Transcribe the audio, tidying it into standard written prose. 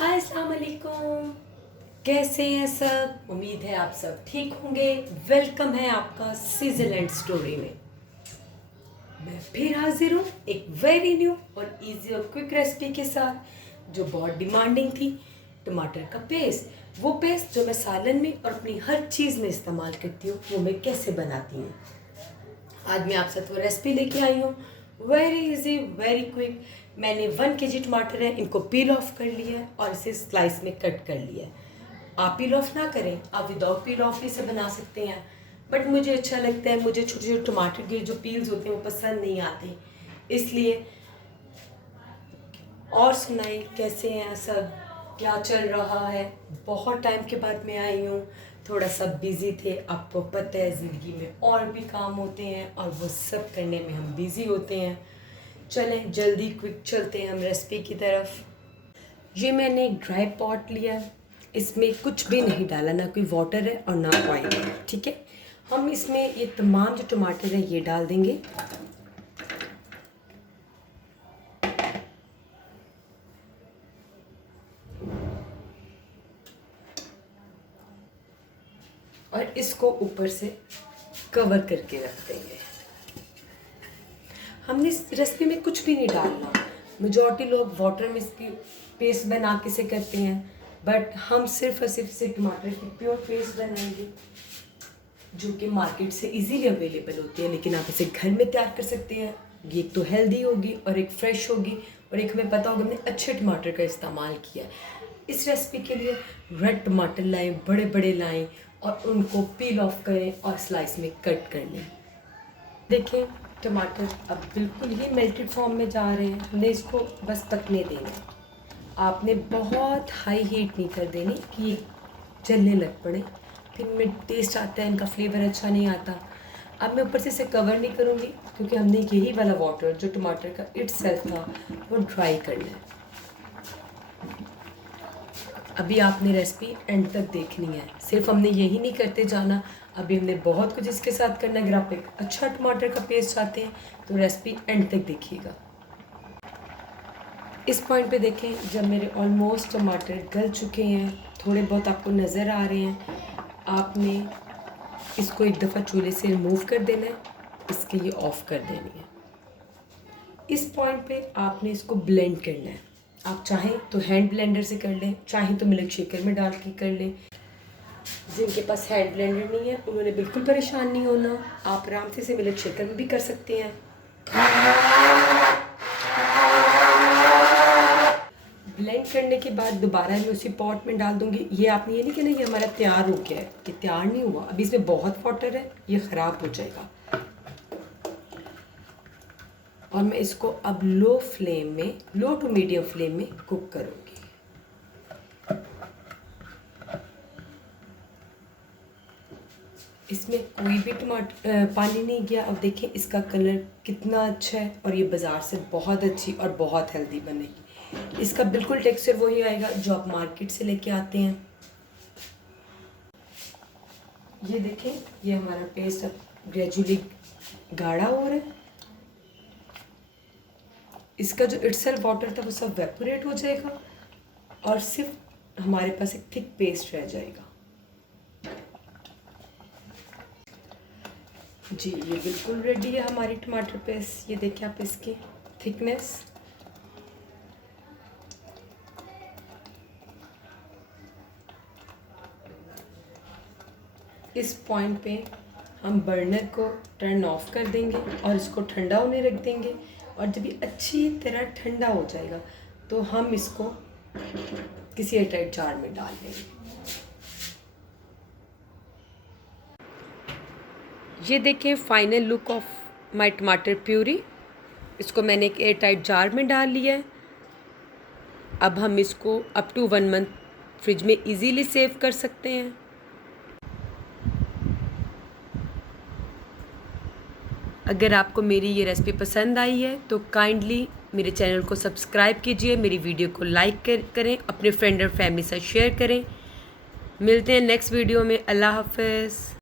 अस्सलाम वालेकुम। कैसे हैं सब? उम्मीद है आप सब ठीक होंगे। वेलकम है आपका सिजल एंड स्टोरी में। मैं फिर हाजिर हूँ एक वेरी न्यू और इजी और क्विक रेसिपी के साथ जो बहुत डिमांडिंग थी। टमाटर का पेस्ट, वो पेस्ट जो मैं सालन में और अपनी हर चीज़ में इस्तेमाल करती हूँ, वो मैं कैसे बनाती हूँ। आज मैं आप साथ वो रेसिपी लेके आई हूँ, वेरी इजी वेरी क्विक। मैंने 1 kg टमाटर है, इनको पील ऑफ कर लिया है और इसे स्लाइस में कट कर लिया है। आप पील ऑफ ना करें, आप विदाउट पील ऑफ इसे बना सकते हैं, बट मुझे अच्छा लगता है, मुझे छोटे छोटे टमाटर के जो पील्स होते हैं वो पसंद नहीं आते, इसलिए। और सुनाए कैसे हैं सब, क्या चल रहा है? बहुत टाइम के बाद मैं आई हूँ, थोड़ा सा बिज़ी थे। आपको पता है ज़िंदगी में और भी काम होते हैं और वो सब करने में हम बिज़ी होते हैं। चलें जल्दी क्विक चलते हैं हम रेसिपी की तरफ। ये मैंने एक ड्राई पॉट लिया है, इसमें कुछ भी नहीं डाला, ना कोई वाटर है और ना ऑयल है, ठीक है। हम इसमें ये तमाम जो टमाटर है ये डाल देंगे। और इसको ऊपर से कवर करके रख देंगे। हमने इस रेसिपी में कुछ भी नहीं डालना। मेजॉरिटी लोग वाटर में इसकी पेस्ट बना के से करते हैं, बट हम सिर्फ और सिर्फ से टमाटर की प्योर पेस्ट बनाएंगे जो कि मार्केट से इजीली अवेलेबल होती है, लेकिन आप इसे घर में तैयार कर सकते हैं। ये एक तो हेल्दी होगी और एक फ्रेश होगी और एक हमें पता होगा हमने अच्छे टमाटर का इस्तेमाल किया है। इस रेसिपी के लिए रेड टमाटर लाएं, बड़े बड़े लाएं और उनको पील ऑफ करें और स्लाइस में कट कर लें। देखें टमाटर अब बिल्कुल ही मेल्टेड फॉर्म में जा रहे हैं, हमने इसको बस पकने देना। आपने बहुत हाई हीट नहीं कर देनी कि ये जलने लग पड़े, फिर में टेस्ट आता है, इनका फ्लेवर अच्छा नहीं आता। अब मैं ऊपर से इसे कवर नहीं करूँगी क्योंकि हमने यही वाला वाटर जो टमाटर का इटसेल्फ था वो ड्राई करना है। अभी आपने रेसिपी एंड तक देखनी है, सिर्फ हमने यही नहीं करते जाना, अभी हमने बहुत कुछ इसके साथ करना है। अगर आप एक अच्छा टमाटर का पेस्ट चाहते हैं तो रेसिपी एंड तक देखिएगा। इस पॉइंट पे देखें, जब मेरे ऑलमोस्ट टमाटर गल चुके हैं, थोड़े बहुत आपको नज़र आ रहे हैं, आपने इसको एक दफ़ा चूल्हे से रिमूव कर देना है, इसके ये ऑफ़ कर देनी है। इस पॉइंट पे आपने इसको ब्लेंड करना है। आप चाहें तो हैंड ब्लेंडर से कर लें, चाहें तो मिल्क शेकर में डाल के कर लें। जिनके पास हैंड ब्लेंडर नहीं है उन्होंने बिल्कुल परेशान नहीं होना, आप आराम से इसे मिल्क शेकर में भी कर सकते हैं। ब्लेंड करने के बाद दोबारा मैं उसी पॉट में डाल दूंगी। ये आपने ये नहीं कहना ये हमारा तैयार हो गया है, ये तैयार नहीं हुआ, अभी इसमें बहुत वाटर है, ये ख़राब हो जाएगा। और मैं इसको अब लो टू मीडियम फ्लेम में कुक करूँगी। इसमें कोई भी पानी नहीं गया। अब देखें इसका कलर कितना अच्छा है और ये बाज़ार से बहुत अच्छी और बहुत हेल्दी बनेगी। इसका बिल्कुल टेक्सचर वही आएगा जो आप मार्केट से लेके आते हैं। ये देखें, ये हमारा पेस्ट अब ग्रेजुअली गाढ़ा हो रहा है। इसका जो इटसेल्फ वाटर था वो सब वेपोरेट हो जाएगा और सिर्फ हमारे पास एक थिक पेस्ट रह जाएगा। जी ये बिल्कुल रेडी है हमारी टमाटर पेस्ट। ये देखिए आप इसकी थिकनेस। इस पॉइंट पे हम बर्नर को टर्न ऑफ कर देंगे और इसको ठंडा होने रख देंगे, और जब ये अच्छी तरह ठंडा हो जाएगा तो हम इसको किसी एयरटाइट जार में डाल देंगे। ये देखें फाइनल लुक ऑफ माय टमाटर प्यूरी। इसको मैंने एक एयरटाइट जार में डाल लिया है। अब हम इसको अप टू 1 मंथ फ्रिज में इजीली सेव कर सकते हैं। अगर आपको मेरी ये रेसिपी पसंद आई है तो काइंडली मेरे चैनल को सब्सक्राइब कीजिए, मेरी वीडियो को लाइक करें, अपने फ्रेंड और फैमिली से शेयर करें। मिलते हैं नेक्स्ट वीडियो में। अल्लाह हाफ़िज़।